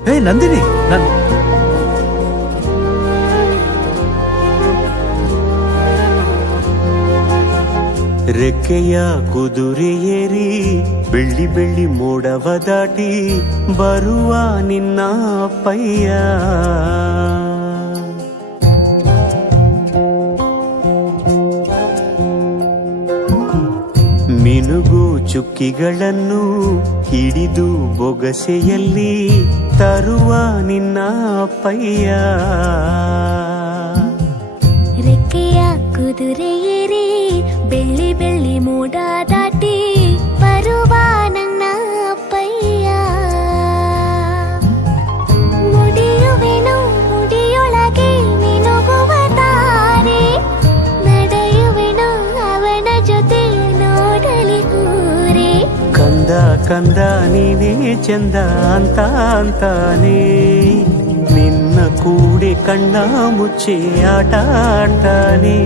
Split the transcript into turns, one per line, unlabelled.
ಹೇ ನಂದಿನಿ ನನ್
ರೆಕ್ಕೆಯ ಕುದುರೆ ಏರಿ ಬೆಳ್ಳಿ ಬೆಳ್ಳಿ ಮೋಡವ ದಾಟಿ ಬರುವ ನಿನ್ನ ಅಪ್ಪಯ್ಯ ಮಿನುಗು ಚುಕ್ಕಿಗಳನ್ನು ಹಿಡಿದು ಬೊಗಸೆಯಲ್ಲಿ ತರುವ ನಿನ್ನ ಅಪ್ಪಯ್ಯ.
ರೆಕ್ಕೆಯ ಕುದುರೆ
ಕಂದ ಕಂದ ನೀನೇ ಚಂದ ಅಂತ ಅಂತಾನೆ ನಿನ್ನ ಕೂಡೆ ಕಣ್ಣ ಮುಚ್ಚೆ ಆಟ ಆಡ್ತಾನೆ